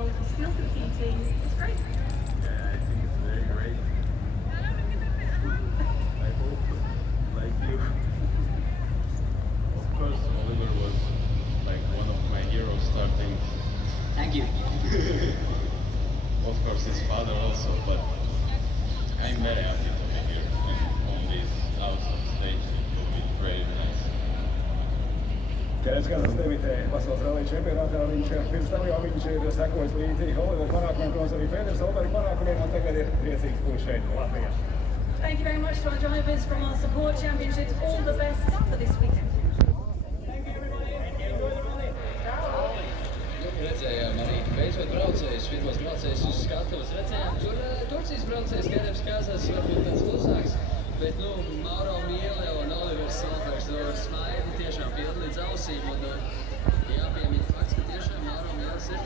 world, he's still competing. It's great. Yeah, I think it's very great. I hope, like you. Of course, Oliver was like one of my heroes starting. Thank you. Of course, his father also, but I'm very happy to be here on this outside stage. It will be very nice. Kereskedas devītē pasaules rallija čempionātā viņš pirms tam jau viņš ir sekojis līdzi Oliver panākumiem, protams, arī Pēters Olberga panākumiem, un tagad ir priecīgs būt šeit Latvijā. Thank you very much to our drivers from our support championships. All the best for this weekend. Redzējām arī beidzot braucējus, pirmos braucējus uz skatuves. Redzējām, tur Turcijas braucējs Kēders Kāzās varbūt tāds klusāks, bet, Mauro Miele un Olivers Solbergs ar smaidi tiešām pild līdz ausīm, un jāpiemīt fakts, ka tiešām Mauro Mieles ir